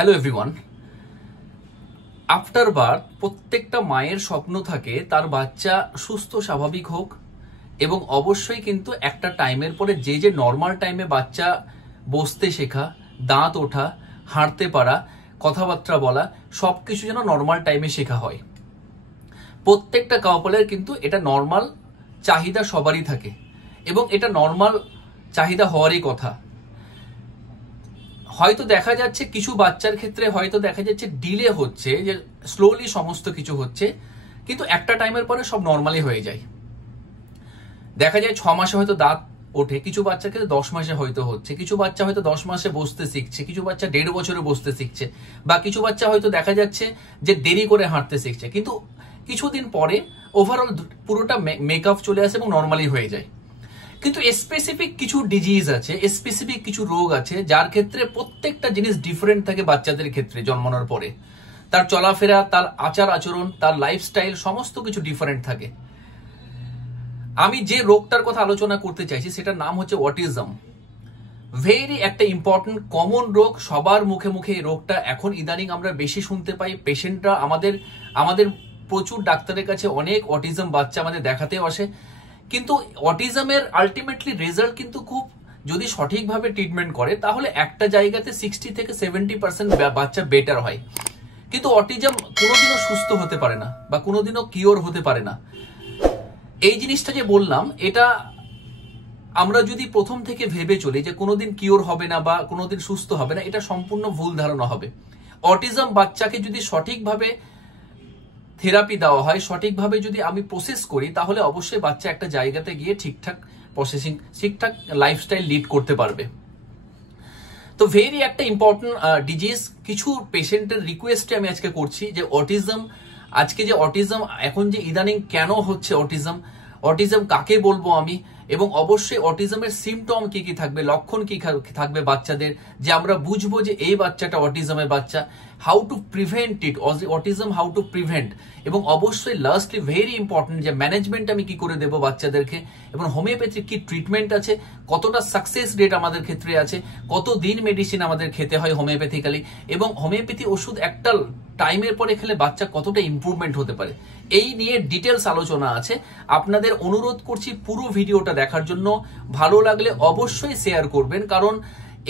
Hello everyone. After birth প্রত্যেকটা মায়ের স্বপ্ন থাকে তার বাচ্চা সুস্থ স্বাভাবিক হোক, এবং অবশ্যই কিন্তু একটা টাইমের পরে যে নর্মাল টাইমে বাচ্চা বসতে শেখা, দাঁত ওঠা, হাঁটতে পারা, কথাবার্তা বলা সবকিছু যেন নর্মাল টাইমে শেখা হয়। প্রত্যেকটা কাপলের কিন্তু এটা নর্মাল চাহিদা সবারই থাকে, এবং এটা নর্মাল চাহিদা হওয়ারই কথা। হয়তো দেখা যাচ্ছে কিছু বাচ্চার ক্ষেত্রে হয়তো দেখা যাচ্ছে ডিলে হচ্ছে, যে স্লোলি সমস্ত কিছু হচ্ছে, কিন্তু একটা টাইমের পরে সব নর্মালি হয়ে যায়। দেখা যায় 6 মাসে হয়তো দাঁত ওঠে, কিছু বাচ্চার ক্ষেত্রে 10 মাসে হয়তো হচ্ছে, কিছু বাচ্চা হয়তো 10 মাসে বসতে শিখছে, কিছু বাচ্চা 1.5 বছরে বসতে শিখছে, বা কিছু বাচ্চা হয়তো দেখা যাচ্ছে যে দেরি করে হাঁটতে শিখছে, কিন্তু কিছুদিন পরে ওভারঅল পুরোটা মেকআপ চলে আসে এবং নর্মালি হয়ে যায়। কিন্তু স্পেসিফিক কিছু ডিজিজ আছে, স্পেসিফিক কিছু রোগ আছে যার ক্ষেত্রে প্রত্যেকটা জিনিস ডিফারেন্ট থাকে। বাচ্চাদের ক্ষেত্রে জন্মানোর পরে তার চলাফেরা, তার আচার আচরণ, তার লাইফস্টাইল সমস্ত কিছু ডিফারেন্ট থাকে। আমি যে রোগটার কথা আলোচনা করতে চাইছি সেটার নাম হচ্ছে অটিজম। ভেরি একটা ইম্পর্টেন্ট কমন রোগ, সবার মুখে মুখে এই রোগটা এখন ইদানিং আমরা বেশি শুনতে পাই। পেশেন্টরা আমাদের প্রচুর ডাক্তারের কাছে অনেক অটিজম বাচ্চা আমাদের দেখাতেও আসে, কিন্তু অটিজমের আলটিমেটলি রেজাল্ট কিন্তু খুব, যদি সঠিকভাবে ট্রিটমেন্ট করে তাহলে একটা জায়গাতে 60 থেকে 70% বাচ্চা বেটার হয়। কিন্তু অটিজম কোনোদিনও সুস্থ হতে পারে না বা কোনোদিনও কিওর হতে পারে না। এই জিনিসটা যে বললাম, এটা আমরা যদি প্রথম থেকে ভেবে চলি যে কোনোদিন কিওর হবে না বা কোনোদিন সুস্থ হবে না, এটা সম্পূর্ণ ভুল ধারণা হবে। অটিজম বাচ্চাকে যদি সঠিকভাবে থেরাপি দেওয়া হয়, সঠিকভাবে যদি আমি প্রসেস করি, তাহলে অবশ্যই বাচ্চা একটা জায়গাতে গিয়ে ঠিকঠাক প্রসেসিং, ঠিকঠাক লাইফস্টাইল লিড করতে পারবে। তো ভেরি একটা ইম্পর্টেন্ট ডিজিজ, কিছু পেশেন্টের রিকোয়েস্টে আমি আজকে করছি যে অটিজম, আজকে যে অটিজম এখন যে ইদানিং কেন হচ্ছে, অটিজম কাকে বলবো আমি, এবং অবশ্যই অটিজমের সিমটম কি কি থাকবে, লক্ষণ কি থাকবে বাচ্চাদের, যে আমরা বুঝবো যে এই বাচ্চাটা অটিজমের বাচ্চা, how to prevent it, autism how to prevent, এবং অবশ্যই লাস্টলি ভেরি ইম্পর্টেন্ট যে ম্যানেজমেন্ট আমি কি করে দেবো বাচ্চাদেরকে, এবং হোমিওপ্যাথির কি ট্রিটমেন্ট আছে, কতটা সাকসেস রেট আমাদের ক্ষেত্রে আছে, কত দিন মেডিসিন আমাদের খেতে হয় হোমিওপ্যাথিক্যালি, এবং হোমিওপ্যাথি ওষুধ একটা টাইমের পরে খেলে বাচ্চা কতটা ইম্প্রুভমেন্ট হতে পারে, এই নিয়ে ডিটেলস আলোচনা আছে। আপনাদের অনুরোধ করছি পুরো ভিডিওটা দেখার জন্য। ভালো লাগলে অবশ্যই শেয়ার করবেন, কারণ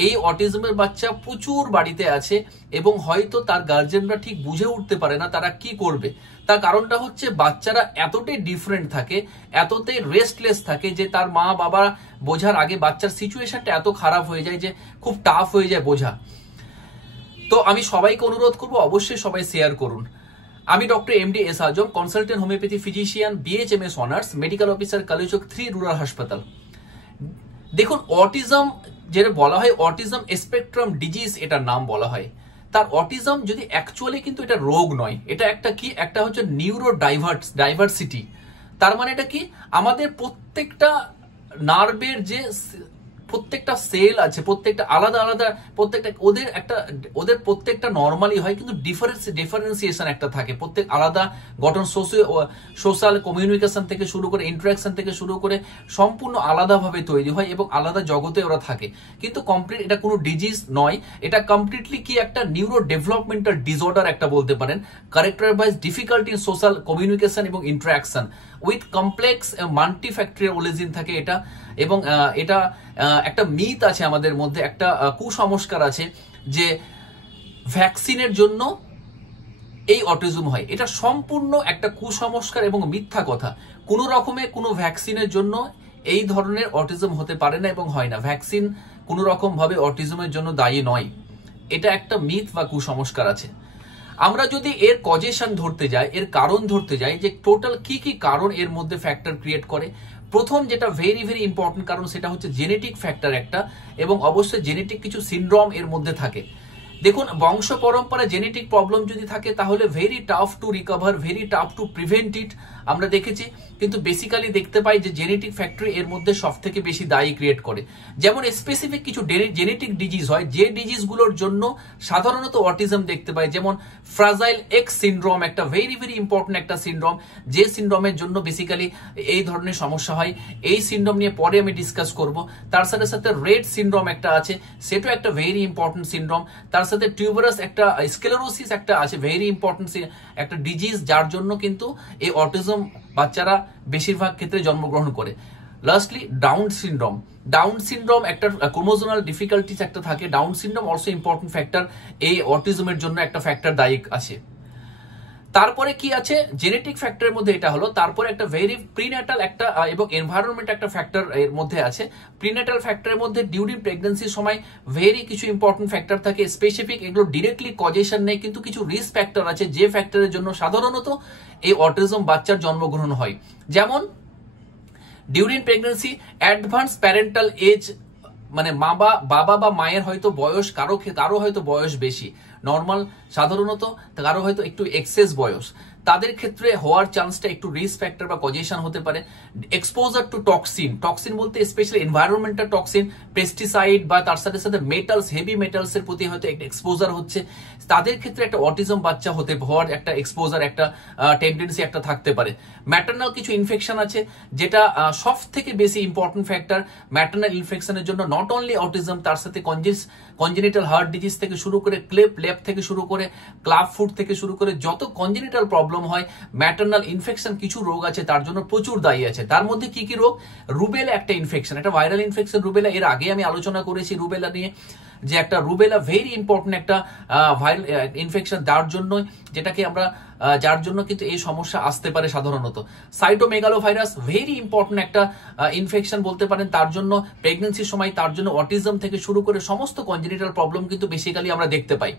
এই অটিজমের বাচ্চা প্রচুর বাড়িতে আছে এবং হয়তো তার গার্জেনরা ঠিক বুঝে উঠতে পারে না তারা কি করবে। তার কারণটা হচ্ছে বাচ্চারা এতটাই ডিফারেন্ট থাকে, এতটাই রেস্টলেস থাকে, যে তার মা বাবা বোঝার আগে বাচ্চার সিচুয়েশনটা এত খারাপ হয়ে যায় যে খুব টাফ হয়ে যায় বোঝা। তো আমি সবাইকে অনুরোধ করবো অবশ্যই সবাই শেয়ার করুন। আমি doctor MD S Azam, consultant homeopathy physician, BHMS honours, medical officer, Kalichak 3 rural হাসপাতাল। দেখুন, অটিজম যেটা বলা হয় অটিজম স্পেকট্রাম ডিজিজ এটার নাম বলা হয়। তার অটিজম যদি অ্যাকচুয়ালি কিন্তু এটা রোগ নয়, এটা একটা কি, একটা হচ্ছে নিউরো ডাইভার্সিটি। তার মানে এটা কি, আমাদের প্রত্যেকটা নার্ভের যে প্রত্যেকটা সেল আছে, প্রত্যেকটা আলাদা আলাদা, প্রত্যেকটা ওদের প্রত্যেকটা নর্মালি হয়, কিন্তু ডিফারেন্সিয়েশন একটা থাকে, প্রত্যেক আলাদা গঠন, সোশ্যাল কমিউনিকেশন থেকে শুরু করে, ইন্টারাকশন থেকে শুরু করে সম্পূর্ণ আলাদাভাবে তৈরি হয় এবং আলাদা জগতে ওরা থাকে। কিন্তু কমপ্লিট এটা কোনো ডিজিজ নয়, এটা কমপ্লিটলি কি একটা নিউরো ডেভেলপমেন্টাল ডিসঅর্ডার একটা বলতে পারেন, characterise difficulty in social communication এবং ইন্টারাকশন উইথ কমপ্লেক্স মাল্টিফ্যাক্টরিয়াল অরিজিন থাকে এটা। এবং এটা একটা মিথ আছে আমাদের মধ্যে, একটা কুসংস্কার আছে যে ভ্যাকসিনের জন্য এই অটিজম হয়। এটা সম্পূর্ণ একটা কুসংস্কার এবং মিথ্যা কথা। কোনো রকমে কোনো ভ্যাকসিনের জন্য এই ধরনের অটিজম হতে পারে না এবং হয় না। ভ্যাকসিন কোনো রকম ভাবে অটিজমের জন্য দায়ী নয়, এটা একটা মিথ বা কুসংস্কার আছে। আমরা যদি এর কজেশন ধরতে যাই, এর কারণ ধরতে যাই, যে টোটাল কি কি কারণ এর মধ্যে ফ্যাক্টর ক্রিয়েট করে, প্রথম যেটা ভেরি ভেরি ইম্পর্টেন্ট কারণ সেটা হচ্ছে জেনেটিক ফ্যাক্টর একটা, এবং অবশ্যই জেনেটিক কিছু সিনড্রোম এর মধ্যে থাকে। দেখুন, বংশ পরম্পরা জেনেটিক প্রবলেম যদি থাকে তাহলে very tough to recover, very tough to prevent ইট। আমরা দেখেছি কিন্তু বেসিক্যালি দেখতে পাই যে জেনেটিক ফ্যাক্টর এর মধ্যে সব থেকে বেশি দায়ী ক্রিয়েট করে। যেমন স্পেসিফিক কিছু জেনেটিক ডিজিজ হয়, যে ডিজিজগুলোর জন্য সাধারণত অটিজম দেখতে পাই, যেমন ফ্রাজাইল এক্স সিনড্রোম একটা ভেরি ভেরি ইম্পর্টেন্ট একটা সিনড্রোম, যে সিনড্রোমের জন্য বেসিক্যালি এই ধরনের সমস্যা হয়। এই সিনড্রোম নিয়ে পরে আমি ডিসকাস করব। তার সাথে সাথে রেড সিনড্রোম একটা আছে, সেটাও একটা ভেরি ইম্পর্টেন্ট সিনড্রোম। তার সাথে টিউবারাস একটা স্ক্লেরোসিস একটা আছে, ভেরি ইম্পর্টেন্ট একটা ডিজিজ, যার জন্য কিন্তু এই অটিজম বাচ্চারা বেশিরভাগ ক্ষেত্রে জন্মগ্রহণ করে। Lastly down syndrome. Down syndrome একটা ক্রোমোজোমাল ডিফিকাল্টিস একটা থাকে। Down syndrome also important factor, এই অটিজমের জন্য একটা ফ্যাক্টর দায়ী আছে। তারপরে কি আছে জেনেটিক ফ্যাক্টরের মধ্যে, এটা হলো। তারপরে একটা ভেরি প্রিন্যাটাল একটা এবং এনভায়রনমেন্ট একটা ফ্যাক্টর এর মধ্যে আছে। প্রিন্যাটাল ফ্যাক্টরের মধ্যে ডিউরিং প্রেগন্যান্সির সময় ভেরি কিছু ইম্পর্টেন্ট ফ্যাক্টর থাকে, স্পেসিফিক, এগুলো ডিরেক্টলি কজেশন নেই, কিন্তু কিছু রিস্ক ফ্যাক্টর আছে যে ফ্যাক্টরের জন্য সাধারণত এই অটিজম বাচ্চার জন্মগ্রহণ হয়। যেমন during pregnancy advance parental age, মানে বাবা বা মায়ের হয়তো বয়স কারো হয়তো বয়স বেশি, নর্মাল সাধারণত কারো হয়তো একটু এক্সেস বয়স, তাদের ক্ষেত্রে হওয়ার চান্সটা একটু রিস্ক ফ্যাক্টর বা কজেশন হতে পারে। এক্সপোজার টু টক্সিন, টক্সিন বলতে স্পেশালি এনভায়রনমেন্টাল টক্সিন, পেস্টিসাইড বা তার সাথে সাথে মেটালস, হেভি মেটালস এর প্রতি হয়তো একটা এক্সপোজার হচ্ছে, তাদের ক্ষেত্রে একটা অটিজম বাচ্চা হওয়ার একটা এক্সপোজার একটা টেন্ডেন্সি একটা থাকতে পারে। ম্যাটার্নাল কিছু ইনফেকশন আছে, যেটা সব থেকে বেশি ইম্পর্টেন্ট ফ্যাক্টর। ম্যাটার্নাল ইনফেকশনের জন্য নট অনলি অটিজম, তার সাথে কনজেনিটাল হার্ট ডিজিজ থেকে শুরু করে ক্লেপ লেপ থেকে শুরু করে ক্লাব ফুট থেকে শুরু করে যত কনজেনিটাল প্রবলেম হয়, ম্যাটার্নাল ইনফেকশন কিছু রোগ আছে তার জন্য প্রচুর দায়ী আছে। তার মধ্যে কি কি রোগ? রুবেলা একটা ইনফেকশন, একটা ভাইরাল ইনফেকশন রুবেলা, এর আগে আমি আলোচনা করেছি রুবেলা নিয়ে, যে একটা রুবেলা ভেরি ইম্পর্টেন্ট একটা ভাইরাল ইনফেকশন, যার জন্য কিন্তু এই সমস্যা আসতে পারে সাধারণত। সাইটোমেগালোভাইরাস ভেরি ইম্পর্টেন্ট একটা ইনফেকশন বলতে পারেন, তার জন্য প্রেগন্যান্সির সময় তার জন্য অটিজম থেকে শুরু করে সমস্ত কনজেনিটাল প্রবলেম কিন্তু বেসিক্যালি আমরা দেখতে পাই।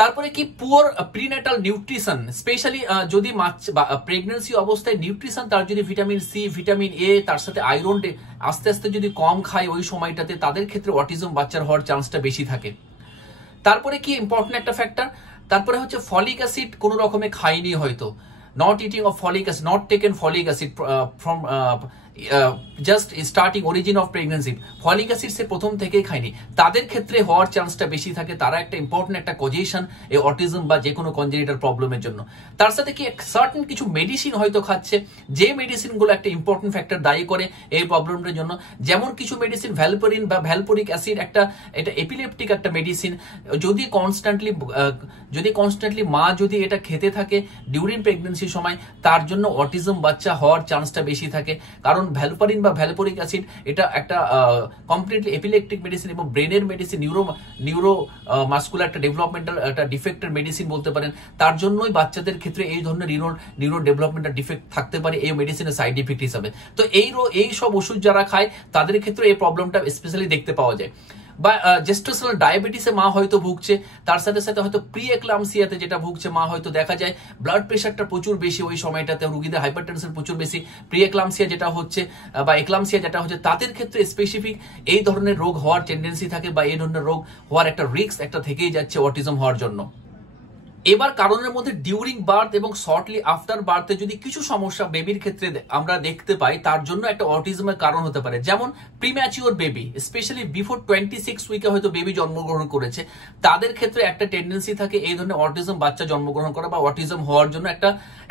তারপরে কি পুয়ার প্রিনেটাল নিউট্রিশন, স্পেশালি যদি প্রেগন্যান্সি অবস্থায় নিউট্রিশন তার যদি ভিটামিন সি, ভিটামিন এ, তার সাথে আয়রন আস্তে আস্তে যদি কম খায় ওই সময়টাতে, তাদের ক্ষেত্রে অটিজম বাচ্চার হওয়ার চান্সটা বেশি থাকে। তারপরে কি ইম্পর্টেন্ট একটা ফ্যাক্টর, তারপরে হচ্ছে ফলিক অ্যাসিড কোনো রকমে খাইনি হয়তো, not eating of folic acid, not taken folic acid from just starting origin of pregnancy, folic acid সে প্রথম থেকেই খায়নি, তাদের ক্ষেত্রে হওয়ার চান্সটা বেশি থাকে। তারা একটা ইম্পর্টেন্ট একটা কজেশন এই অটিজম বা যে কোনো কনজেনিটাল প্রবলেমের জন্য। তার সাথে কি সার্টেন কিছু মেডিসিন হয়তো খাচ্ছে, যে মেডিসিনগুলো একটা ইম্পর্টেন্ট ফ্যাক্টর দায়ী করে এই প্রবলেমটার জন্য। যেমন কিছু মেডিসিন ভ্যালপোরিন বা ভ্যালপোরিক অ্যাসিড, এটা এপিলেপটিক একটা মেডিসিন, যদি কনস্ট্যান্টলি মা যদি এটা খেতে থাকে ডিউরিং প্রেগন্যান্সির সময়, তার জন্য অটিজম বাচ্চা হওয়ার চান্সটা বেশি থাকে। কারণ ভ্যালপোরিন বা ভ্যালপোরিক অ্যাসিড এটা একটা কমপ্লিটলি এপিলেপটিক মেডিসিন এবং ব্রেনের মেডিসিন, নিউরো মাস্কুলার একটা ডেভেলপমেন্টাল একটা ডিফেক্টের মেডিসিন বলতে পারেন। তার জন্যই বাচ্চাদের ক্ষেত্রে এই ধরনের নিউরো ডেভেলপমেন্টাল ডিফেক্ট থাকতে পারে এই মেডিসিনের সাইড ইফেক্ট হিসাবে। তো এই সব ওষুধ যারা খায় তাদের ক্ষেত্রে এই প্রবলেমটা স্পেশালি দেখতে পাওয়া যায়। বা জেস্টেশনাল ডায়াবেটিসে মা হয়তো ভুগছে, তার সাথে সাথে হয়তো প্রি এক্লামসিয়াতে যেটা ভুগছে মা হয়তো দেখা যায় ব্লাড প্রেশারটা প্রচুর বেশি ওই সময়টাতে, রোগীদের হাইপারটেনশন প্রচুর বেশি। প্রি এক্লামসিয়া যেটা হচ্ছে বা এক্লামসিয়া যেটা হচ্ছে, তাদের ক্ষেত্রে স্পেসিফিক এই ধরনের রোগ হওয়ার টেন্ডেন্সি থাকে বা এই ধরনের রোগ হওয়ার একটা রিস্ক একটা থেকেই যাচ্ছে অটিজম হওয়ার জন্য। এবার কারণের মধ্যে ডিউরিং বার্থ এবং শর্টলি আফটার বার্থে যদি কিছু সমস্যা বেবির ক্ষেত্রে আমরা দেখতে পাই, তার জন্য একটা অটিজমের কারণ হতে পারে। যেমন প্রিম্যাচিওর বেবি, স্পেশালি বিফোর 26 উইকে হয়তো বেবি জন্মগ্রহণ করেছে, তাদের ক্ষেত্রে একটা টেন্ডেন্সি থাকে এই ধরনের অটিজম বাচ্চা জন্মগ্রহণ করা বা অটিজম হওয়ার জন্য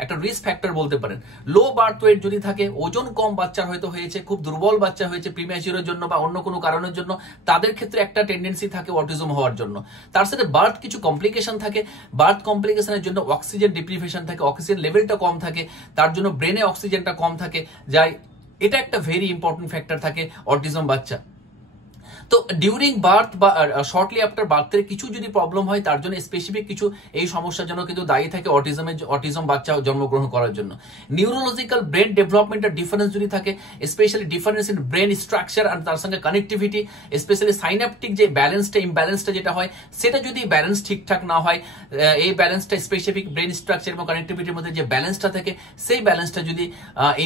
একটা রিস্ক ফ্যাক্টর বলতে পারেন। লো বার্থ ওয়েট যদি থাকে, ওজন কম বাচ্চার হয়তো হয়েছে, খুব দুর্বল বাচ্চা হয়েছে প্রিম্যাচিওরের জন্য বা অন্য কোনো কারণের জন্য, তাদের ক্ষেত্রে একটা টেন্ডেন্সি থাকে অটিজম হওয়ার জন্য। তার সাথে বার্থ কিছু কমপ্লিকেশন থাকে, বার্থ কমপ্লিকেশনের জন্য অক্সিজেন ডিপ্রিভেশন থাকে, অক্সিজেন লেভেলটা কম থাকে, তার জন্য ব্রেনে অক্সিজেনটা কম থাকে যায়, এটা একটা ভেরি ইম্পর্টেন্ট ফ্যাক্টর থাকে অটিজম বাচ্চা। তো ডিউরিং বার্থ বা শর্টলি আফটার বার্থের কিছু যদি প্রবলেম হয়, তার জন্য স্পেসিফিক কিছু এই সমস্যার জন্য কিন্তু দায়ী থাকে অটিজম বাচ্চা জন্মগ্রহণ করার জন্য। নিউরোলজিক্যাল ব্রেন ডেভেলপমেন্টের ডিফারেন্স যদি থাকে, specially difference in brain structure আর তার সঙ্গে কানেক্টিভিটি, স্পেশালি সাইন্যাপটিক যে ব্যালেন্সটা ইমব্যালেন্সটা যেটা হয়, সেটা যদি ব্যালেন্স ঠিকঠাক না হয়, এই ব্যালেন্সটা স্পেসিফিক ব্রেন স্ট্রাকচার এবং কানেক্টিভিটির মধ্যে যে ব্যালেন্সটা থাকে, সেই ব্যালেন্সটা যদি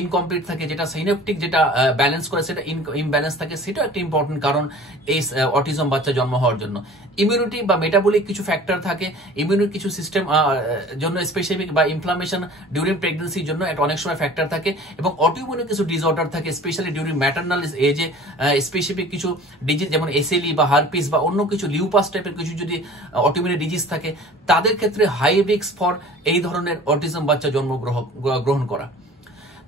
ইনকমপ্লিট থাকে, যেটা সাইন্যাপটিক যেটা ব্যালেন্স করে সেটা ইমব্যালেন্স থাকে, সেটা একটা ইম্পর্টেন্ট কারণ এই অটিজম বাচ্চা জন্ম হওয়ার জন্য। ইমিউনিটি বা মেটাবলিক কিছু ফ্যাক্টর থাকে, ইমিউনিটি কিছু সিস্টেম জন্য স্পেসিফিক, বা ইনফ্লামেশন ডিউরিং প্রেগনেন্সির জন্য একটা অনেক সময় ফ্যাক্টর থাকে, এবং অটোইমিউন কিছু ডিসঅর্ডার থাকে স্পেশালি ডিউরিং ম্যাটারনাল এজে, স্পেসিফিক কিছু ডিজিজ যেমন এসএলই বা হারপিস বা অন্য কিছু লিউপাস টাইপের কিছু যদি অটোইমিউন ডিজিজ থাকে, তাদের ক্ষেত্রে হাই রিস্ক ফর এই ধরনের অটিজম বাচ্চা জন্মগ্রহণ করা।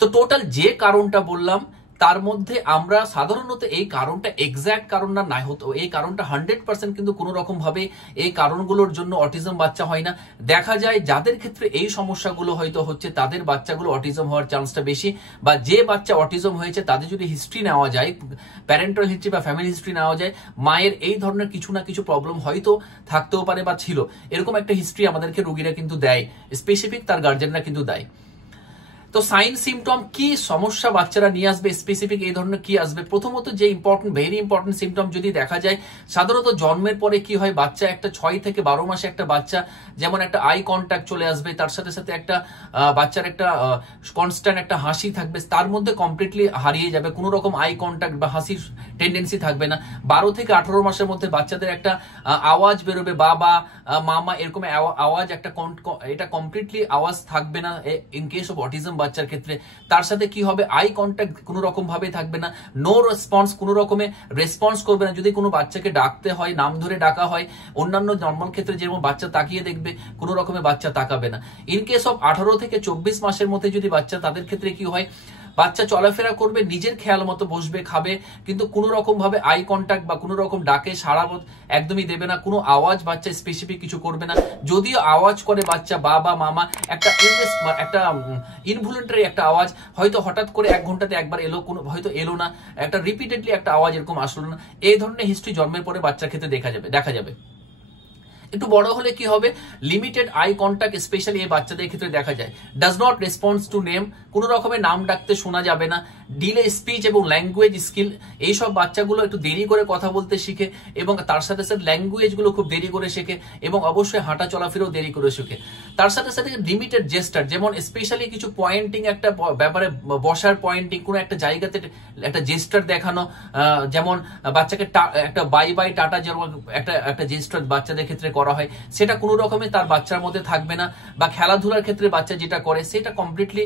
তো টোটাল যে কারণটা বললাম তার মধ্যে আমরা সাধারণত এই কারণটা এক্সাক্ট কারণ না হতো, এই কারণটা 100% কিন্তু কোনো রকম ভাবে এই কারণগুলোর জন্য অটিজম বাচ্চা হয় না। দেখা যায় যাদের ক্ষেত্রে এই সমস্যাগুলো হয়তো হচ্ছে তাদের বাচ্চাগুলো অটিজম হওয়ার চান্সটা বেশি, বা যে বাচ্চা অটিজম হয়েছে তাদের যদি হিস্ট্রি নেওয়া যায়, প্যারেন্টাল হিস্ট্রি বা ফ্যামিলি হিস্ট্রি নেওয়া যায়, মায়ের এই ধরনের কিছু না কিছু প্রবলেম হয়তো থাকতেও পারে বা ছিল, এরকম একটা হিস্ট্রি আমাদেরকে রোগীরা কিন্তু দেয়, স্পেসিফিক তার গার্জেনরা কিন্তু দেয়। তো সাইন সিমটম কি সমস্যা বাচ্চারা নিয়ে আসবে, স্পেসিফিক এই ধরনের কি আসবে? প্রথমত যে ইম্পর্টেন্ট, ভেরি ইম্পর্টেন্ট সিমটম যদি দেখা যায়, সাধারণত জন্মের পরে কি হয়, বাচ্চা একটা 6 থেকে 12 মাসে একটা বাচ্চা যেমন একটা আই কন্ট্যাক্ট চলে আসবে, তার সাথে সাথে একটা বাচ্চার একটা কনস্ট্যান্ট একটা হাসি থাকবে, তার মধ্যে কমপ্লিটলি হারিয়ে যাবে, কোনো রকম আই কন্ট্যাক্ট বা হাসির টেন্ডেন্সি থাকবে না। 12 থেকে 18 মাসের মধ্যে বাচ্চাদের একটা আওয়াজ বেরোবে, বাবা মামা এরকম আওয়াজ, একটা এটা কমপ্লিটলি আওয়াজ থাকবে না ইন কেস অফ অটিজম বাচ্চার ক্ষেত্রে। তার সাথে কি হবে, আই কন্ট্যাক্ট কোনো রকম ভাবে থাকবে না, নো রেসপন্স, কোনো রকমে রেসপন্স করবে না। যদি কোনো বাচ্চাকে ডাকতে হয়, নাম ধরে ডাকা হয়, অন্যান্য নর্মাল ক্ষেত্রে যেমন বাচ্চা তাকিয়ে দেখবে, কোনো রকমে বাচ্চা তাকাবে না। ইন কেস অফ 18 থেকে 24 মাসের মধ্যে যদি বাচ্চা, তাদের ক্ষেত্রে কি হয়, বাচ্চা চলাফেরা করবে, নিজের খেয়াল মতো বসবে, খাবে, কিন্তু কোনো রকম ভাবে আই কন্ট্যাক্ট বা কোনো রকম ডাকে সাড়া একদমই দেবে না, কোনো আওয়াজ বাচ্চা স্পেসিফিক কিছু করবে না। যদিও আওয়াজ করে বাচ্চা বাবা মামা, একটা ইনভলুন্টারি একটা আওয়াজ, হয়তো হঠাৎ করে 1 ঘন্টাতে একবার এলো, কোনো হয়তো এলো না, একটা রিপিটেডলি একটা আওয়াজ এরকম আসলো না, এই ধরনের হিস্ট্রি জন্মের পরে বাচ্চার ক্ষেত্রে দেখা যাবে। একটু বড় হলে কি হবে, লিমিটেড আই কন্ট্যাক্ট স্পেশালি এই বাচ্চাদের ক্ষেত্রে দেখা যায়। Does not response to name, কোন রকমের নাম ডাকতে শোনা যাবে না। ডিলে স্পিচ এবং ল্যাঙ্গুয়েজ স্কিল, এইসব বাচ্চাগুলো একটু দেরি করে কথা বলতে শিখে, এবং তার সাথে সাথে ল্যাঙ্গুয়েজ গুলো খুব দেরি করে শেখে, এবং অবশ্যই হাঁটা চলাফেরাও দেরি করে শেখে। তার সাথে সাথে লিমিটেড জেস্টার, যেমন স্পেশালি কিছু পয়েন্টিং, একটা ব্যাপারে বসার পয়েন্টিং, কোনো একটা জায়গাতে একটা জেস্টার দেখানো, যেমন বাচ্চাকে একটা বাই বাই টাটা যেমন একটা জেস্টার বাচ্চাদের ক্ষেত্রে করা হয়, সেটা কোনো রকমে তার বাচ্চার মধ্যে থাকবে না। বা খেলাধুলার ক্ষেত্রে বাচ্চা যেটা করে সেটা কমপ্লিটলি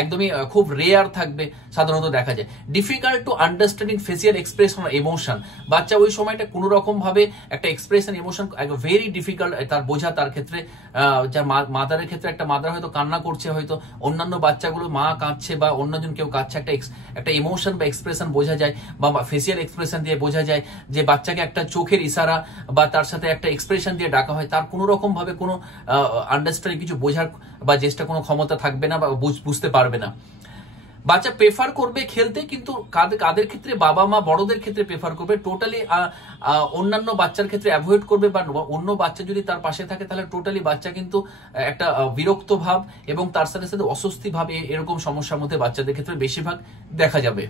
একদমই খুব রেয়ার থাকবে, সাধারণত দেখা যায়। Difficult to understanding facial expression emotion, বাচ্চা ওই সময়টা কোনো রকম ভাবে একটা এক্সপ্রেশন ইমোশন ভেরি ডিফিকাল্ট তার বোঝা, তার ক্ষেত্রে যার মাদারের ক্ষেত্রে একটা মাদার হয়তো কান্না করছে, হয়তো অন্যান্য বাচ্চাগুলো মা কাঁদছে বা অন্যজন কেউ কাঁদছে, একটা ইমোশন বা এক্সপ্রেশন বোঝা যায়, বা ফেসিয়াল এক্সপ্রেশন দিয়ে বোঝা যায় যে বাচ্চাকে একটা চোখের ইশারা বা তার সাথে একটা এক্সপ্রেশন দিয়ে ডাকা হয়, তার কোনো রকম ভাবে কোনো আন্ডারস্ট্যান্ডিং কিছু বোঝার বা চেষ্টা কোনো ক্ষমতা থাকবে না বা বুঝতে পারবে না। বাচ্চা প্রেফার করবে খেলতে, কিন্তু কাদের ক্ষেত্রে, বাবা মা বড়দের ক্ষেত্রে প্রেফার করবে, টোটালি অন্যান্য বাচ্চার ক্ষেত্রে অ্যাভয়েড করবে, বা অন্য বাচ্চা যদি তার পাশে থাকে তাহলে টোটালি বাচ্চা কিন্তু একটা বিরক্ত ভাব এবং তার সাথে সাথে অস্বস্তি ভাব, এরকম সমস্যার মধ্যে বাচ্চাদের ক্ষেত্রে বেশিরভাগ দেখা যাবে।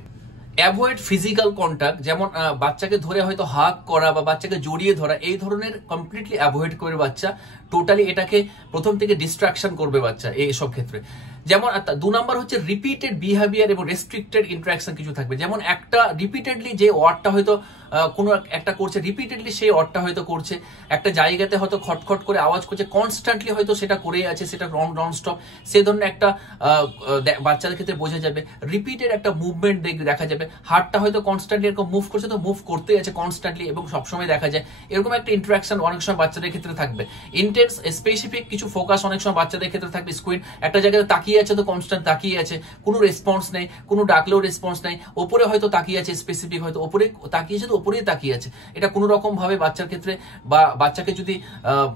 অ্যাভয়েড ফিজিক্যাল কন্ট্যাক্ট, যেমন বাচ্চাকে ধরে হয়তো হাগ করা বা বাচ্চাকে জড়িয়ে ধরা, এই ধরনের কমপ্লিটলি অ্যাভয়েড করবে বাচ্চা, টোটালি এটাকে প্রথম থেকে ডিস্ট্রাকশন করবে বাচ্চা এইসব ক্ষেত্রে। যেমন 2 নম্বর হচ্ছে রিপিটেড বিহেভিয়ার এবং রেস্ট্রিক্টেড ইন্টারাকশন কিছু থাকবে, যেমন একটা রিপিটেডলি যে ওয়ার্ডটা হয়তো কোনো একটা করছে, রিপিটেডলি সেই ওয়ার্ডটা হয়তো করছে, একটা জায়গাতে হয়তো খটখট করে আওয়াজ করছে, কনস্ট্যান্টলি হয়তো সেটা করেই আছে, সেটা নন স্টপ, সেই ধরনের একটা বাচ্চাদের ক্ষেত্রে বোঝা যাবে। রিপিটেড একটা মুভমেন্ট দেখা যাবে, হাতটা হয়তো কনস্ট্যান্টলি এরকম মুভ করছে, তো মুভ করতেই আছে কনস্ট্যান্টলি এবং সবসময় দেখা যায়, এরকম একটা ইন্টারাকশন অনেক সময় বাচ্চাদের ক্ষেত্রে থাকবে। ইন্টেন্স স্পেসিফিক কিছু ফোকাস অনেক সময় বাচ্চাদের ক্ষেত্রে থাকবে, স্ক্রিন একটা জায়গায় তাকিয়ে আছে, তো কনস্ট্যান্ট তাকিয়ে আছে, কোনো রেসপন্স নেই, কোনো ডাকলেও রেসপন্স নেই, ওপরে হয়তো তাকিয়ে আছে, স্পেসিফিক হয়তো ওপরে তাকিয়েছে, তো ওপরেই তাকিয়ে আছে, এটা কোনো রকম ভাবে বাচ্চার ক্ষেত্রে বা বাচ্চাকে যদি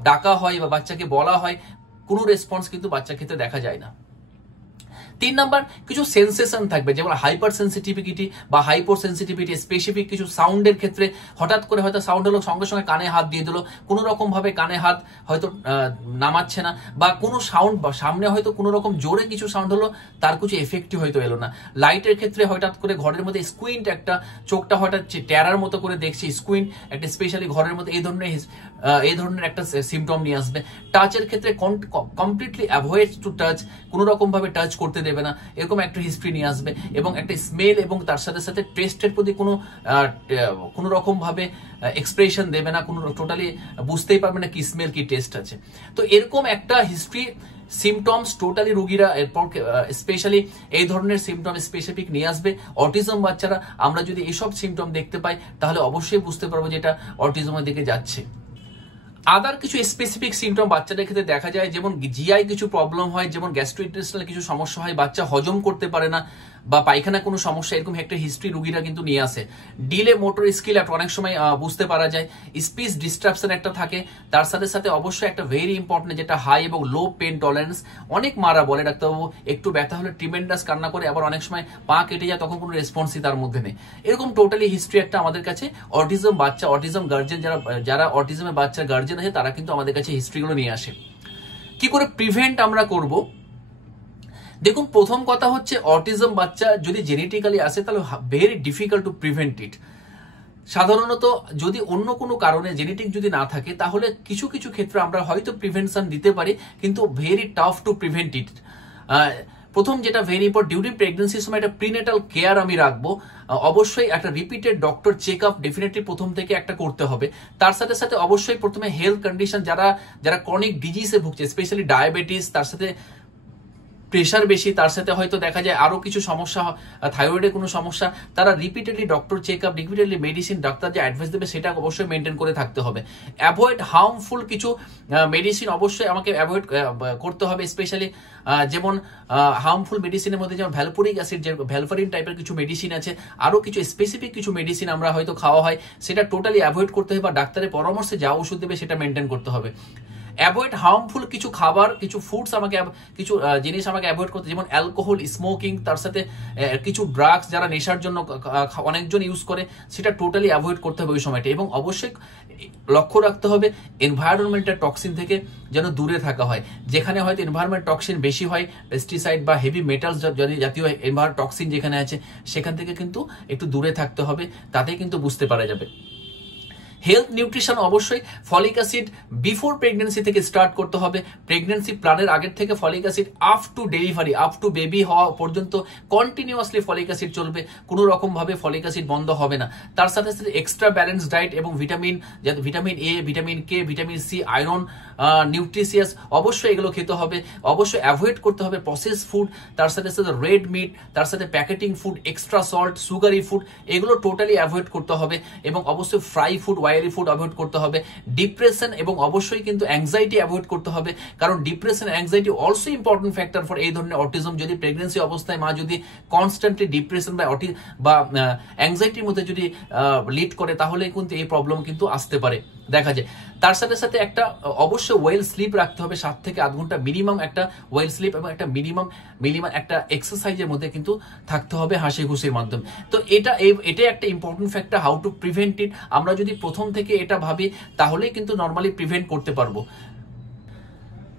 ডাকা হয় বা বাচ্চাকে বলা হয়, কোনো রেসপন্স কিন্তু বাচ্চার ক্ষেত্রে দেখা যায় না। 3 নাম্বার কিছু সেন্সেশন থাকবে, যেমন হাইপার সেন্সিটিভিটি বা হাইপোর সেন্সিটিভিটি, স্পেসিফিক কিছু সাউন্ডের ক্ষেত্রে হঠাৎ করে হয়তো সাউন্ড হলো, সঙ্গে সঙ্গে কানে হাত দিয়ে দিল, কোনো রকম ভাবে কানে হাত হয়তো নামাচ্ছে না, বা কোনো সাউন্ড বা সামনে হয়তো কোনো রকম জোরে কিছু সাউন্ড হলো, তার কিছু এফেক্টই হয়তো এলো না। লাইটের ক্ষেত্রে হঠাৎ করে ঘরের মধ্যে স্কুইন্ট, একটা চোখটা হঠাৎ ট্যারার মতো করে দেখছি, স্কুইন্ট একটা স্পেশালি ঘরের মধ্যে এই ধরনের একটা সিমটম নিয়ে আসবে। টাচের ক্ষেত্রে কমপ্লিটলি অ্যাভয়েড টু টাচ, কোনো রকম ভাবে টাচ করতে দেবে না, এরকম একটা হিস্ট্রি নিয়ে আসবে, এবং একটা স্মেল এবং তার সাথে সাথে টেস্টের প্রতি কোনো রকম ভাবে এক্সপ্রেশন দেবে না, কোনো টোটালি বুঝতেই পারবে না কি স্মেল কি টেস্ট আছে। তো এরকম একটা হিস্ট্রি সিমটমস টোটালি রোগীরা এরপর স্পেশালি এই ধরনের সিমটম স্পেসিফিক নিয়ে আসবে। অটিজম বাচ্চারা আমরা যদি এইসব সিমটম দেখতে পাই তাহলে অবশ্যই বুঝতে পারবো যে এটা অটিজমের দিকে যাচ্ছে। আদার কিছু স্পেসিফিক সিমটম বাচ্চাদের ক্ষেত্রে দেখা যায়, যেমন জিআই কিছু প্রবলেম হয়, যেমন গ্যাস্ট্রোইন্টেস্টাইনাল কিছু সমস্যা হয়, বাচ্চা হজম করতে পারে না বা পায়খানা কোনো সমস্যা, এরকম একটা হিস্ট্রি রোগীরা কিন্তু নিয়ে আসে। ডিলে মোটর স্কিল একটা অনেক সময় বুঝতে পারা যায়, স্পিচ ডিস্ট্রাকশন একটা থাকে, তার সাথে সাথে অবশ্যই একটা ভেরি ইম্পর্টেন্ট যেটা হাই এবং লো পেন টলারেন্স। অনেক মারা বলে ডাক্তারবাবু একটু ব্যথা হলে ট্রিমেন্ডাস কান্না করে, আবার অনেক সময় পা কেটে যায়, তখন কোনো রেসপন্সই তার মধ্যে নেই। এরকম টোটালি হিস্ট্রি একটা আমাদের কাছে অটিজম বাচ্চা, অটিজম গার্জেন যারা অটিজমের বাচ্চার গার্জেন আছে তারা কিন্তু আমাদের কাছে হিস্ট্রিগুলো নিয়ে আসে। কি করে প্রিভেন্ট আমরা করব? দেখুন, প্রথম কথা হচ্ছে অটিজম বাচ্চা যদি জেনেটিক্যালি আসে তাহলে ভেরি ডিফিকাল্ট টু প্রিভেন্ট ইট। সাধারণত যদি অন্য কোনো কারণে জেনেটিক যদি না থাকে তাহলে কিছু কিছু ক্ষেত্রে আমরা হয়তো প্রিভেনশন দিতে পারি, কিন্তু ভেরি টাফ টু প্রিভেন্ট ইট। প্রথম যেটা ভেরি ইম্পর্টেন্ট, ডিউরিং প্রেগনেন্সির সময় একটা প্রিনেটাল কেয়ার আমি রাখবো। অবশ্যই একটা repeated doctor check up definitely প্রথম থেকে একটা করতে হবে। তার সাথে সাথে অবশ্যই প্রথমে হেলথ কন্ডিশন, যারা ক্রনিক ডিজিজে ভুগছে, স্পেশালি ডায়াবেটিস, তার সাথে প্রেশার বেশি, তার সাথে হয়তো দেখা যায় আরো কিছু সমস্যা, থাইরয়েডের কোনো সমস্যা, তারা repeatedly doctor check up, repeatedly medicine doctor যে অ্যাডভাইস দেবে সেটা অবশ্যই মেনটেন করে থাকতে হবে। অ্যাভয়েড হার্মফুল কিছু মেডিসিন অবশ্যই আমাকে অ্যাভয়েড করতে হবে, স্পেশালি যেমন হার্মফুল মেডিসিনের মধ্যে যেমন ভ্যালপোরিক অ্যাসিড, যে ভ্যালফারিন টাইপের কিছু মেডিসিন আছে, আরো কিছু স্পেসিফিক কিছু মেডিসিন আমরা হয়তো খাওয়া হয়, সেটা টোটালি অ্যাভয়েড করতে হবে, বা ডাক্তারের পরামর্শে যা ওষুধ দেবে সেটা মেনটেন করতে হবে। অ্যাভয়েড হার্মফুল কিছু খাবার, কিছু ফুডস আমাকে, কিছু জিনিস আমাকে অ্যাভয়েড করতে, যেমন অ্যালকোহল, স্মোকিং, তার সাথে কিছু ড্রাগস যারা নেশার জন্য অনেকজন ইউজ করে, সেটা টোটালি অ্যাভয়েড করতে হবে ওই সময়টা। এবং অবশ্যই লক্ষ্য রাখতে হবে এনভায়রনমেন্টাল টক্সিন থেকে যেন দূরে থাকা হয়। যেখানে হয়তো এনভায়রনমেন্ট টক্সিন বেশি হয়, পেস্টিসাইড বা হেভি মেটালস জাতীয় এনভায়রনমেন্ট টক্সিন যেখানে আছে, সেখান থেকে কিন্তু একটু দূরে থাকতে হবে, তাতে কিন্তু বুঝতে পারা যাবে। হেলথ নিউট্রিশন অবশ্যই ফলিক অ্যাসিড বিফোর প্রেগনেন্সি থেকে স্টার্ট করতে হবে। প্রেগনেন্সি প্ল্যানের আগের থেকে folic acid up to delivery, up to baby হওয়া পর্যন্ত কন্টিনিউয়াসলি ফলিক অ্যাসিড চলবে, কোনো রকম ভাবে ফলিক অ্যাসিড বন্ধ হবে না। তার সাথে সাথে এক্সট্রা ব্যালেন্স ডায়েট এবং vitamin A, vitamin K, vitamin C, iron, nutritious, অবশ্যই এগুলো খেতে হবে। অবশ্যই অ্যাভয়েড করতে হবে প্রসেস ফুড, তার সাথে সাথে রেড মিট, তার সাথে packeting food, extra salt, sugary food, এগুলো টোটালি অ্যাভয়েড করতে হবে। এবং অবশ্যই fry food, oily food avoid করতে হবে। ডিপ্রেশন এবং অবশ্যই কিন্তু অ্যাংজাইটি অ্যাভয়েড করতে হবে, কারণ depression anxiety also important factor for এই ধরনের অটিজম। যদি প্রেগনেন্সি অবস্থায় মা যদি কনস্ট্যান্টলি ডিপ্রেশন বা অ্যাংজাইটির মধ্যে যদি লিড করে, তাহলে কিন্তু এই প্রবলেম কিন্তু আসতে পারে দেখা যায়। তার সাথে সাথে একটা অবশ্যই ওয়েল স্লিপ রাখতে হবে, 7 থেকে 8 ঘন্টা মিনিমাম একটা ওয়েল স্লিপ, এবং একটা মিনিমাম একটা এক্সারসাইজের মধ্যে কিন্তু থাকতে হবে হাসি খুশির মাধ্যমে। তো এটা একটা important factor how to prevent ইট। আমরা যদি প্রথম থেকে এটা ভাবি তাহলেই কিন্তু নর্মালি প্রিভেন্ট করতে পারবো।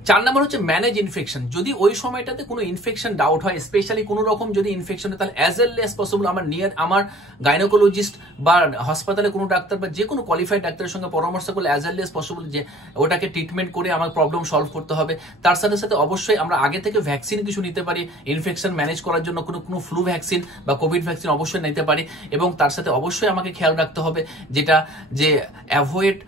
4 নম্বর হচ্ছে ম্যানেজ ইনফেকশন। যদি ওই সময়টাতে কোনো ইনফেকশন ডাউট হয়, স্পেশালি কোনো রকম যদি ইনফেকশন হয়, তাহলে অ্যাজ এর্লি অ্যাজ পসিবল আমার গাইনোকোলজিস্ট বা হাসপাতালে কোনো ডাক্তার বা যে কোনো কোয়ালিফাইড ডাক্তারের সঙ্গে পরামর্শ করলে অ্যাজ এর্লি অ্যাজ পসিবল যে ওটাকে ট্রিটমেন্ট করে আমার প্রবলেম সলভ করতে হবে। তার সাথে সাথে অবশ্যই আমরা আগে থেকে ভ্যাকসিন কিছু নিতে পারি ইনফেকশন ম্যানেজ করার জন্য, কোনো ফ্লু ভ্যাকসিন বা কোভিড ভ্যাকসিন অবশ্যই নিতে পারি। এবং তার সাথে অবশ্যই আমাকে খেয়াল রাখতে হবে যে অ্যাভয়েড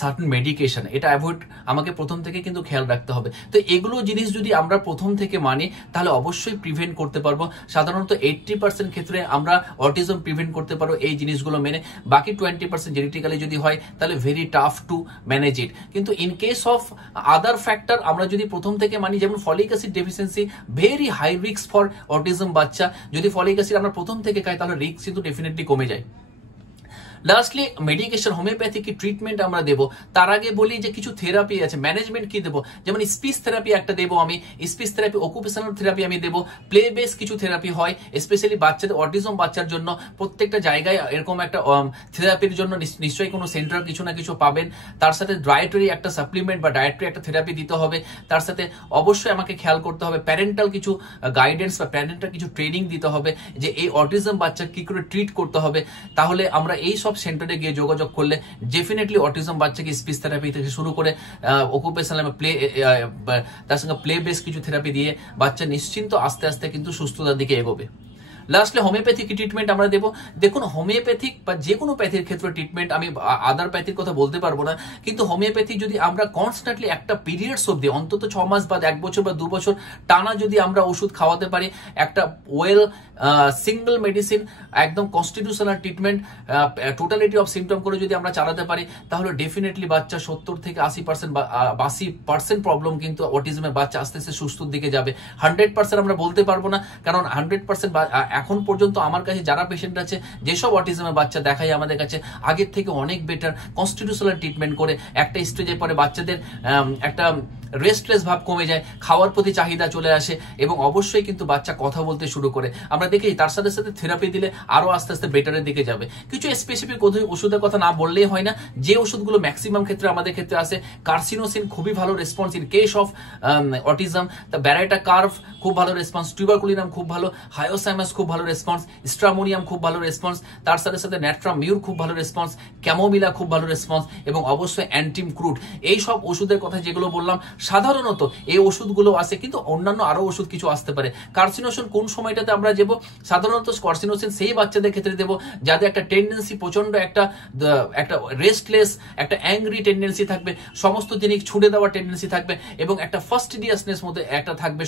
সার্টেন মেডিকেশন, এটা অ্যাভয়েড আমাকে প্রথম থেকে কিন্তু খেয়াল রাখতে হবে। তো এগুলো জিনিস যদি আমরা প্রথম থেকে মানি তাহলে অবশ্যই প্রিভেন্ট করতে পারবো। সাধারণত 80% ক্ষেত্রে আমরা অটিজম প্রিভেন্ট করতে পারবো এই জিনিসগুলো মেনে। বাকি 20% জেনেটিক্যালি যদি হয় তাহলে very tough to manage it. কিন্তু in case of other factor আমরা যদি প্রথম থেকে মানি, যেমন folic acid deficiency very high risk for autism বাচ্চা, যদি ফলিক অ্যাসিড আমরা প্রথম থেকে খাই তাহলে রিস্ক কিন্তু ডেফিনেটলি কমে যায়। লাস্টলি মেডিকেশন, হোমিওপ্যাথি কি ট্রিটমেন্ট আমরা দেবো, তার আগে বলি যে কিছু থেরাপি আছে। ম্যানেজমেন্ট কি দেবো, যেমন স্পিচ থেরাপি একটা দেবো আমি, স্পিচ থেরাপি, অকুপেশনাল থেরাপি আমি দেবো, প্লে বেস কিছু থেরাপি হয় স্পেশালি বাচ্চাদের, অটিজম বাচ্চার জন্য প্রত্যেকটা জায়গায় এরকম একটা থেরাপির জন্য নিশ্চয়ই কোনো সেন্টার কিছু না কিছু পাবেন। তার সাথে ডায়েটারি একটা সাপ্লিমেন্ট বা ডায়েটারি একটা থেরাপি দিতে হবে। তার সাথে অবশ্যই আমাকে খেয়াল করতে হবে প্যারেন্টাল কিছু গাইডেন্স বা প্যারেন্টাল কিছু ট্রেনিং দিতে হবে যে এই অটিজম বাচ্চা কি করে ট্রিট করতে হবে। তাহলে আমরা এই সব সেন্টারে গিয়ে যোগাযোগ করলে ডেফিনেটলি অটিজম বাচ্চাকে স্পিচ থেরাপি থেকে শুরু করে অকুপেশনাল প্লে, তার সঙ্গে প্লে বেস কিছু থেরাপি দিয়ে বাচ্চা নিশ্চিন্ত আস্তে আস্তে কিন্তু সুস্থতার দিকে এগোবে। লাস্টলি হোমিওপ্যাথিক ট্রিটমেন্ট আমরা দেবো। দেখুন, হোমিওপ্যাথিক বা যে কোনো প্যাথির ক্ষেত্রে ট্রিটমেন্ট, আমি আদার প্যাথির কথা বলতে পারবো না, কিন্তু হোমিওপ্যাথি যদি আমরা কনস্ট্যান্টলি একটা পিরিয়ডস অব্দি, অন্তত 6 মাস বা 1 বছর বা 2 বছর টানা যদি আমরা ওষুধ খাওয়াতে পারি, একটা ওয়েল সিঙ্গল মেডিসিন, একদম constitutional treatment, totality of symptom করে যদি আমরা চালাতে পারি, তাহলে ডেফিনেটলি বাচ্চা 70 থেকে 80% প্রবলেম কিন্তু অটিজমের বাচ্চা আস্তে আস্তে সুস্থর দিকে যাবে। 100% আমরা বলতে পারবো না, কারণ 100% এখন পর্যন্ত আমার কাছে যারা পেশেন্ট আছে, যেসব অটিজমের বাচ্চা দেখায় আমাদের কাছে, আগের থেকে অনেক বেটার কনস্টিটিউশনাল ট্রিটমেন্ট করে একটা স্টেজের পরে বাচ্চাদের একটা রেস্টলেস ভাব কমে যায়, খাওয়ার প্রতি চাহিদা চলে আসে এবং অবশ্যই কিন্তু বাচ্চা কথা বলতে শুরু করে। আমরা দেখি তার সাথে সাথে থেরাপি দিলে আরো আস্তে আস্তে বেটারের দিকে যাবে। কিছু স্পেসিফিক ওষুধের কথা না বললেই হয় না, যে ওষুধগুলো ম্যাক্সিমাম ক্ষেত্রে আমাদের ক্ষেত্রে আসে, কার্সিনোসিন খুবই ভালো response in case of autism, ব্যারাইটা curve খুব ভালো রেসপন্স, টিউবারকুলিনাম খুব ভালো, হায়োসাইমাস খুব ভালো রেসপন্স, স্ট্রামোনিয়াম খুব ভালো রেসপন্স, তার সাথে সাথে ন্যাট্রামিউর খুব ভালো রেসপন্স, ক্যামোমিলা খুব ভালো রেসপন্স এবং অবশ্যই অ্যান্টিম ক্রুড। এই সব ওষুধের কথা যেগুলো বললাম, সাধারণত এই ওষুধগুলো আসে, কিন্তু অন্যান্য আরো ওষুধ কিছু আসতে পারে। কার্সিনোসিন কোন সময়টাতে আমরা দেবো? সাধারণত কার্সিনোসিন সেই বাচ্চাদের ক্ষেত্রে দেবো যাদের একটা টেন্ডেন্সি, প্রচন্ড একটা রেস্টলেস, একটা অ্যাংরি টেন্ডেন্সি থাকবে, সমস্ত জিনিস ছুড়ে দেওয়ার টেন্ডেন্সি থাকবে এবং একটা ফাস্টিডিয়াসনেস মধ্যে একটা থাকবে,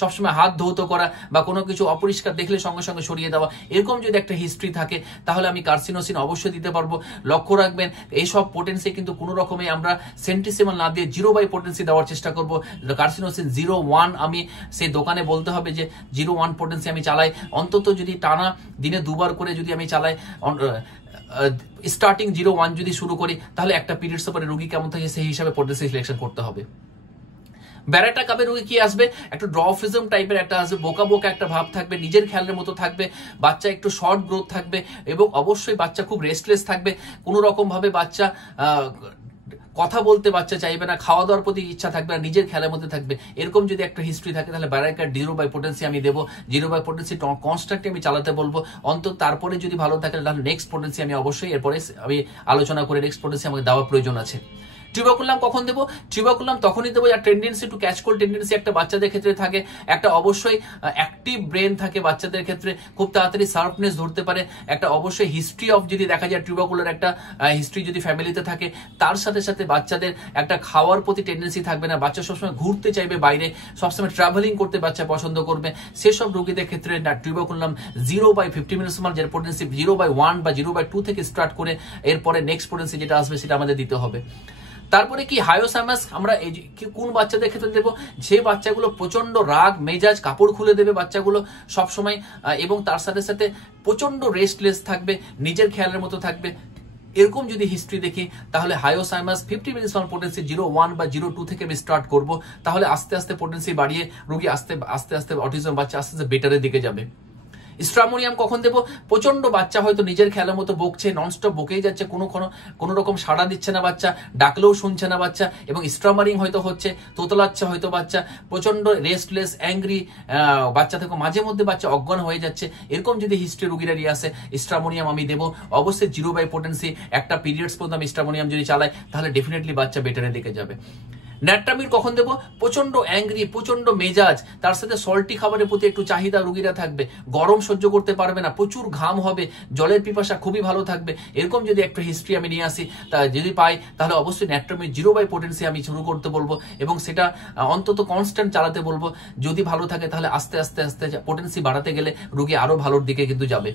সবসময় হাত ধৌত করা বা কোনো কিছু অপরিষ্কার দেখলে সঙ্গে সঙ্গে সরিয়ে দেওয়া, এরকম যদি একটা হিস্ট্রি থাকে, তাহলে আমি কার্সিনোসিন অবশ্যই দিতে পারবো। লক্ষ্য রাখবেন, এইসব পোটেন্সি কিন্তু কোনো রকমে আমরা সেন্টিসিমাল না দিয়ে 0 পোটেন্সি দেওয়ার চেষ্টা করবো। কার্সিনোসিন 0-1 আমি সেই দোকানে বলতে হবে যে 0-1 পোটেন্সি আমি চালাই, অন্তত যদি টানা দিনে 2 বার করে যদি আমি চালাই, স্টার্টিং 0-1 যদি শুরু করি, তাহলে একটা পিরিয়ডস পরে রোগী কেমন থাকে সেই হিসাবে পোটেন্সি সিলেকশন করতে হবে। ব্যারাটা কাপের রোগী কি আসবে? একটা ড্রফিজম টাইপের একটা আসবে, বোকা বোকা একটা ভাব থাকবে, নিজের খেয়ালের মতো থাকবে, বাচ্চা একটু শর্ট গ্রোথ থাকবে এবং অবশ্যই বাচ্চা খুব রেস্টলেস থাকবে, কোনো রকম ভাবে বাচ্চা কথা বলতে বাচ্চা চাইবে না, খাওয়া দাওয়ার প্রতি ইচ্ছা থাকবে না, নিজের খেলার মধ্যে থাকবে। এরকম যদি একটা হিস্ট্রি থাকে, তাহলে ব্যারাইকার 0 পোটেন্সি আমি দেবো। 0 পোটেন্সি কনস্ট্যান্টলি আমি চালাতে বলবো। অন্তত তারপরে যদি ভালো থাকে, তাহলে নেক্সট পোটেন্সি আমি অবশ্যই এরপরে আমি আলোচনা করে নেক্সট পোটেন্সি আমাকে দেওয়ার প্রয়োজন আছে। টিউবাকুলাম কখন দেবো? টিউবাকুলাম তখনই দেবো যার tendency to catch cold tendency একটা বাচ্চাদের ক্ষেত্রে থাকে, একটা অবশ্যই অ্যাক্টিভ ব্রেন থাকে বাচ্চাদের ক্ষেত্রে, খুব তাড়াতাড়ি শার্পনেস ধরতে পারে, একটা অবশ্যই হিস্ট্রি অফ যদি দেখা যায় টিউবাকুলার একটা হিস্ট্রি যদি ফ্যামিলিতে থাকে, তার সাথে সাথে বাচ্চাদের একটা খাওয়ার প্রতি টেন্ডেন্সি থাকবে না, বাচ্চা সবসময় ঘুরতে চাইবে বাইরে, সবসময় ট্রাভেলিং করতে বাচ্চা পছন্দ করবে, সেসব রোগীদের ক্ষেত্রে টিউবাকুলাম 0/50 মিলিসিমাল যেটা পোটেন্সি 0/1 বা 0/2 থেকে স্টার্ট করে এরপরে নেক্সট পোটেন্সি যেটা আসবে সেটা আমাদের দিতে হবে। তারপরে কি হায়োসাইমাস আমরা কোন বাচ্চাদের ক্ষেত্রে দেবো? যে বাচ্চাগুলো প্রচন্ড রাগ মেজাজ, কাপড় খুলে দেবে বাচ্চাগুলো সবসময়, এবং তার সাথে সাথে প্রচন্ড রেস্টলেস থাকবে, নিজের খেয়ালের মতো থাকবে, এরকম যদি হিস্ট্রি দেখি, তাহলে হায়োসাইমাস 50 মিলিসিমাল পোটেন্সি 0-1 বা 0-2 থেকে আমি স্টার্ট করবো। তাহলে আস্তে আস্তে পোটেন্সি বাড়িয়ে রোগী আস্তে আস্তে অটিজম বাচ্চা আস্তে আস্তে বেটারের দিকে যাবে। স্ট্রামোনিয়াম কখন দেবো? প্রচন্ড বাচ্চা হয়তো নিজের খেলার মতো বকছে, ননস্টপ বকেই যাচ্ছে, কোনো রকম সাড়া দিচ্ছে না বাচ্চা, ডাকলেও শুনছে না বাচ্চা, এবং স্ট্রামারিং হয়তো হচ্ছে, তোতলাচ্ছে হয়তো বাচ্চা, প্রচন্ড রেস্টলেস অ্যাংরি বাচ্চা থেকে মাঝে মধ্যে বাচ্চা অজ্ঞান হয়ে যাচ্ছে, এরকম যদি হিস্ট্রি রোগীরা নিয়ে আসে, স্ট্রামোনিয়াম আমি দেবো। অবশ্যই 0 পোটেন্সি একটা পিরিয়ডস পর্যন্ত আমি স্ট্রামোনিয়াম যদি চালাই, তাহলে ডেফিনেটলি বাচ্চা বেটারের দিকে যাবে। ন্যাট্রামির কখন দেবো? প্রচন্ড অ্যাংরি, প্রচন্ড মেজাজ, তার সাথে সল্টি খাবারের প্রতি একটু চাহিদা রোগীরা থাকবে, গরম সহ্য করতে পারবে না, প্রচুর ঘাম হবে, জলের পিপাসা খুবই ভালো থাকবে, এরকম যদি একটা হিস্ট্রি আমি নিয়ে আসি, তা যদি পাই, তাহলে অবশ্যই ন্যাট্রামির 0 পোটেন্সি আমি শুরু করতে বলবো এবং সেটা অন্তত কনস্ট্যান্ট চালাতে বলবো। যদি ভালো থাকে, তাহলে আস্তে আস্তে আস্তে পোটেন্সি বাড়াতে গেলে রোগী আরো ভালোর দিকে কিন্তু যাবে।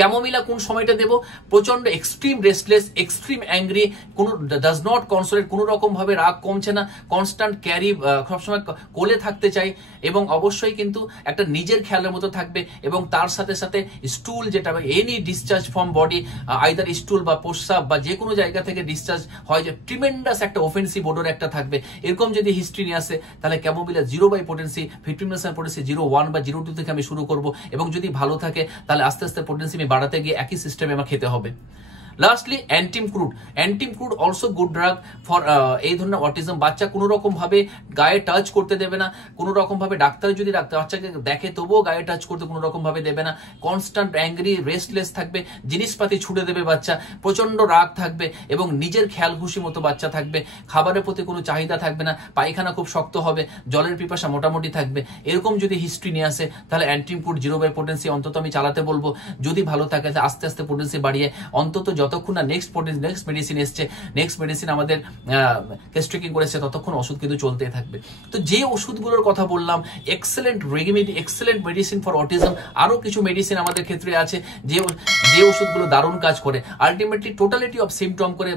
ক্যামোমিলা কোন সময়টা দেবো? প্রচন্ড এক্সট্রিম রেস্টলেস, এক্সট্রিম অ্যাংরি, কোনো ডাজ নট কনসোলেট, কোনো রকম ভাবে রাগ কমছে না, কনস্ট্যান্ট ক্যারি, সবসময় কোলে থাকতে চাই এবং অবশ্যই কিন্তু একটা নিজের খেয়ালের মতো থাকবে, এবং তার সাথে সাথে স্টুল যেটা any discharge from body, either স্টুল বা প্রস্রাব বা যে কোনো জায়গা থেকে ডিসচার্জ হয়, যে ট্রিমেন্ডাস একটা অফেন্সিভ ওডর একটা থাকবে, এরকম যদি হিস্ট্রি নিয়ে আসে, তাহলে ক্যামোমিলা 0 পোটেন্সি 50 মিলিসিমাল পোটেন্সি 0-1 বা 0-2 থেকে আমি শুরু করবো এবং যদি ভালো থাকে, তাহলে আস্তে আস্তে পোটেন্সি বাড়াতে গিয়ে একই সিস্টেমে আমার খেতে হবে। Lastly antim crud. Antim crud also good drug for এই ধরনের অটিজম। বাচ্চা কোনো রকম ভাবে গায়ে টাচ করতে দেবে না, কোনো রকম ভাবে ডাক্তার যদি বাচ্চাকে দেখে তবুও গায়ে টাচ করতে কোনো রকম ভাবে দেবে না। কনস্ট্যান্ট অ্যাংরি, রেস্টলেস থাকবে, জিনিসপাতি ছুড়ে দেবে বাচ্চা, প্রচন্ড রাগ থাকবে এবং নিজের খেয়াল খুশি মতো বাচ্চা থাকবে। খাবারের প্রতি কোনো চাহিদা থাকবে না, পায়খানা খুব শক্ত হবে, জলের পিপাসা মোটামুটি থাকবে। এরকম যদি হিস্ট্রি নিয়ে আসে তাহলে অ্যান্টিমক্রুড 0/, পোটেন্সি অন্তত আমি চালাতে বলবো। যদি ভালো থাকে আস্তে আস্তে পোটেন্সি বাড়িয়ে অন্তত যতক্ষণ না নেক্সট মেডিসিন এসছে, নেক্সট মেডিসিন আমাদের টেস্টিং করেছে, ততক্ষণ ওষুধ কিন্তু চলতেই থাকবে। তো যে ওষুধগুলোর কথা বললাম, excellent remedy, excellent medicine for autism. আরো কিছু মেডিসিন আমাদের ক্ষেত্রে আছে যে ওষুধগুলো দারুণ কাজ করে, আলটিমেটলি টোটালিটি অফ সিমটম করে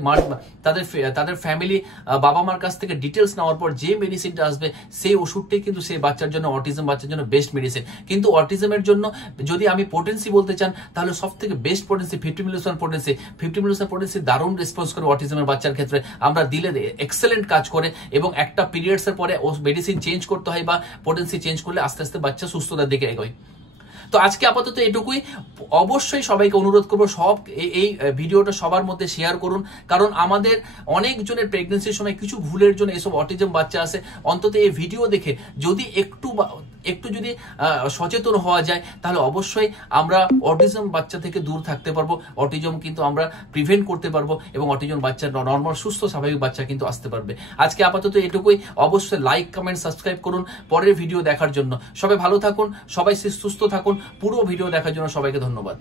তাদের ফ্যামিলি বাবা মার কাছ থেকে ডিটেলস নেওয়ার পর যে মেডিসিনটা আসবে সেই ওষুধটাই কিন্তু সেই বাচ্চার জন্য, অটিজম বাচ্চার জন্য বেস্ট মেডিসিন। কিন্তু অটিজমের জন্য যদি আমি পোটেন্সি বলতে চান তাহলে সব থেকে বেস্ট পোটেন্সি 50 মিলিসন পোটেন্সি। 50 মিলিসন পোটেন্সি দারুণ রেসপন্স করে অটিজমের বাচ্চার ক্ষেত্রে। আমরা দিলে এক্সেলেন্ট কাজ করে এবং একটা পিরিয়ডস এর পরে ও মেডিসিন চেঞ্জ করতে হয় বা পোটেন্সি চেঞ্জ করলে আস্তে আস্তে বাচ্চা সুস্থতার দিকে এগোয়। তো আজকে আপাতত এটুকুই। অবশ্যই সবাইকে অনুরোধ করবো সব এই ভিডিওটা সবার মধ্যে শেয়ার করুন, কারণ আমাদের অনেকজনের প্রেগনেন্সির সময় কিছু ভুলের জন্য এসব অটিজম বাচ্চা আসে। অন্তত এই ভিডিও দেখে যদি একটু যদি সচেতন হওয়া যায় তাহলে অবশ্যই আমরা অটিজম বাচ্চা থেকে দূর থাকতে পারবো। অটিজম কিন্তু আমরা প্রিভেন্ট করতে পারবো এবং অটিজম বাচ্চা নর্মাল সুস্থ স্বাভাবিক বাচ্চা কিন্তু আসতে পারবে। আজকে আপাতত এটুকুই। অবশ্যই লাইক, কমেন্ট, সাবস্ক্রাইব করুন পরের ভিডিও দেখার জন্য। সবাই ভালো থাকুন, সবাই সুস্থ থাকুন। পুরো ভিডিও দেখার জন্য সবাইকে ধন্যবাদ।